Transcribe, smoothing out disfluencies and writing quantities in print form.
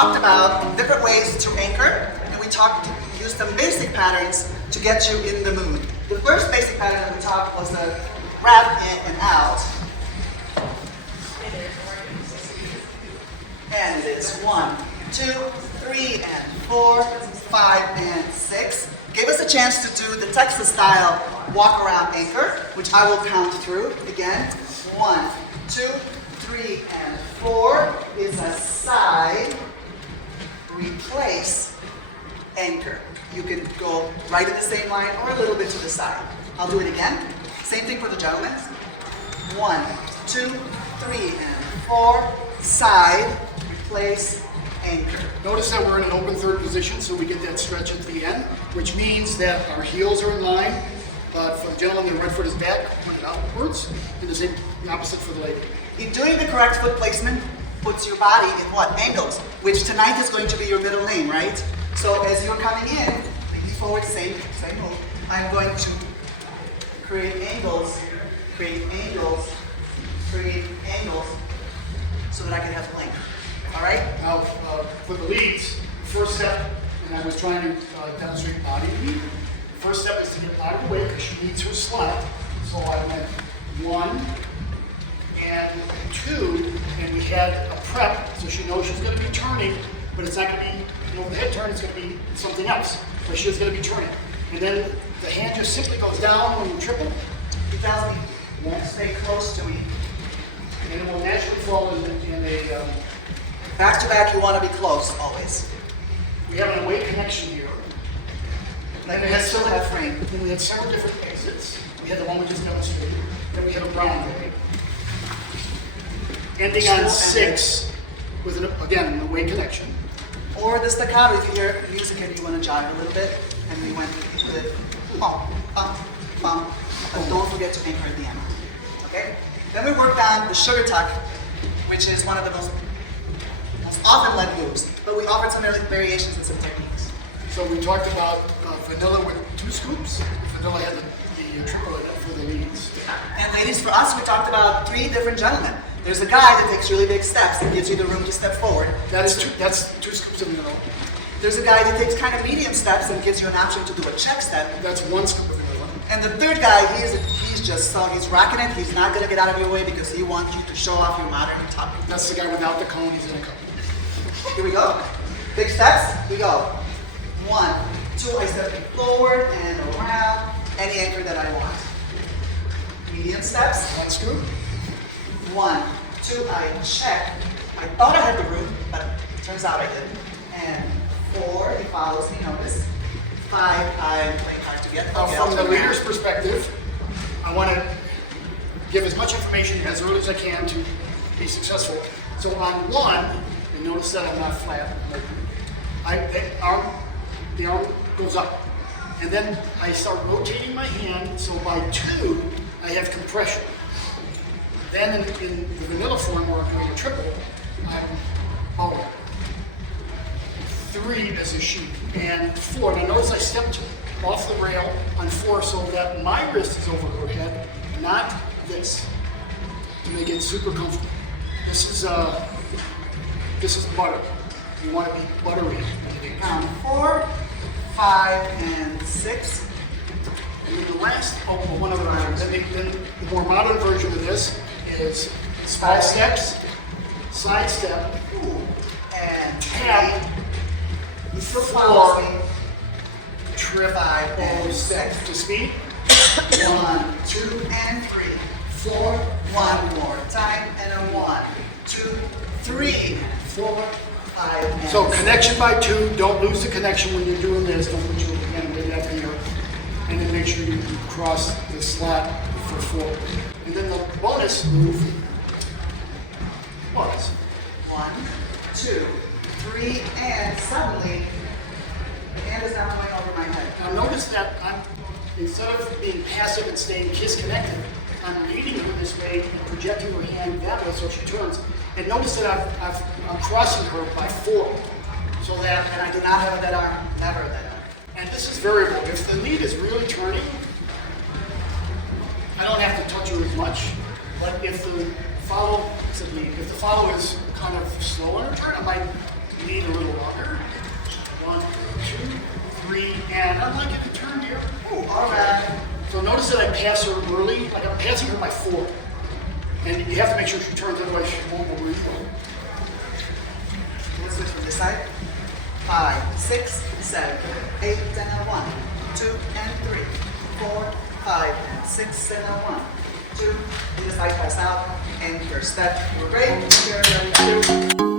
talked about different ways to anchor, and we used some basic patterns to get you in the mood. The first basic pattern that we talked was the wrap in and out. And it is 1, 2, 3, and 4, 5, and 6. Gave us a chance to do the Texas style walk around anchor, which I will count through again. 1, 2, 3, and 4 is a side replace anchor. You can go right in the same line or a little bit to the side. I'll do it again. Same thing for the gentlemen. 1, 2, 3, and 4, side replace anchor. Notice that we're in an open third position, so we get that stretch at the end, which means that our heels are in line, but for the gentleman, the right foot is back, pointed outwards, and the opposite for the lady. In doing the correct foot placement puts your body in what? Angles, which tonight is going to be your middle lane, right? So as you're coming in, lean forward, same move. I'm going to create angles, so that I can have length. All right? Now, for the leads, first step, and I was trying to demonstrate body lead. First step is to get out of the way because she needs her slot. So I went 1 and 2, and we had a prep, so she knows she's going to be turning, but it's not going to be, the head turn is going to be something else, but she's going to be turning. And then the hand just simply goes down when you triple. He tells me, stay close to me. And it will naturally fall in a... Back to back, you want to be close, always. We have an away connection here. Like we still have frame. Then we had several different exits. We had the one we just demonstrated. Then we had a round way. Ending on 6 with, again, an away connection. Or the staccato, if you hear music and you want to jive a little bit, and we went with it. Bump, bump, bump. But don't forget to anchor at the end. Okay? Then we worked on the sugar tuck, which is one of the most often led moves, but we offered some variations and some techniques. So we talked about vanilla with 2 scoops. Vanilla had the triple in it for the leads. And ladies, for us, we talked about 3 different gentlemen. There's a guy that takes really big steps and gives you the room to step forward. That's 2 scoops of vanilla. There's a guy that takes kind of medium steps and gives you an option to do a check step. That's 1 scoop of vanilla. And the third guy, he's rocking it. He's not going to get out of your way because he wants you to show off your modern top. That's the guy without the cone. He's in a cone. Here we go. Big steps. We go. 1, 2. I step forward and around. Any anchor that I want. Medium steps. 1 scoop. 1, 2. I check. I thought I had the room, but it turns out I didn't. And 4. He follows me. Notice. 5. I'm playing hard to get. Okay, from the leader's perspective, I want to give as much information as early as I can to be successful. So on 1. Notice that I'm not flat. The arm goes up. And then I start rotating my hand, so by 2, I have compression. Then in the vanilla form, where I'm doing a triple, I'm bowing. 3 as a sheet, and 4. Now notice I stepped off the rail on 4 so that my wrist is over her head, not this, to make it super comfortable. This is butter. You want to be buttery. 4, 5, and 6. And then the last, one other item. Then the more modern version of this is small steps, side step, and tap, you still 4, me. trip, 5, and 6. to speed. 1, 2, and 3. 4, 1 more time, and a 1, 2, 3, 4, 5, and So 6. connection by 2, don't lose the connection when you're doing this. Don't put your hand way up here. And then make sure you cross the slot for 4. And then the bonus move was 1, 2, 3, and suddenly the hand is now going over my head. Now notice that instead of being passive and staying kiss connected, I'm leading her this way and projecting her hand that way so she turns. And notice that I'm crossing her by 4. So that, And I do not have a dead arm, never a dead arm. and this is variable. If the lead is really turning, I don't have to touch her as much. But if the follow is kind of slow on her turn, I might lead a little longer. 1, 2, 3, and I'd like you to turn here. Ooh, all right. So notice that I pass her early, like I'm passing her by 4. And you have to make sure she turns, otherwise she won't know where you're going. Let's switch from this side. 5, 6, 7, 8, and a 1, 2, and 3, 4, 5, and 6, and a 1, 2. Do the side pass out, and your step. We're great. Here, ready, 2.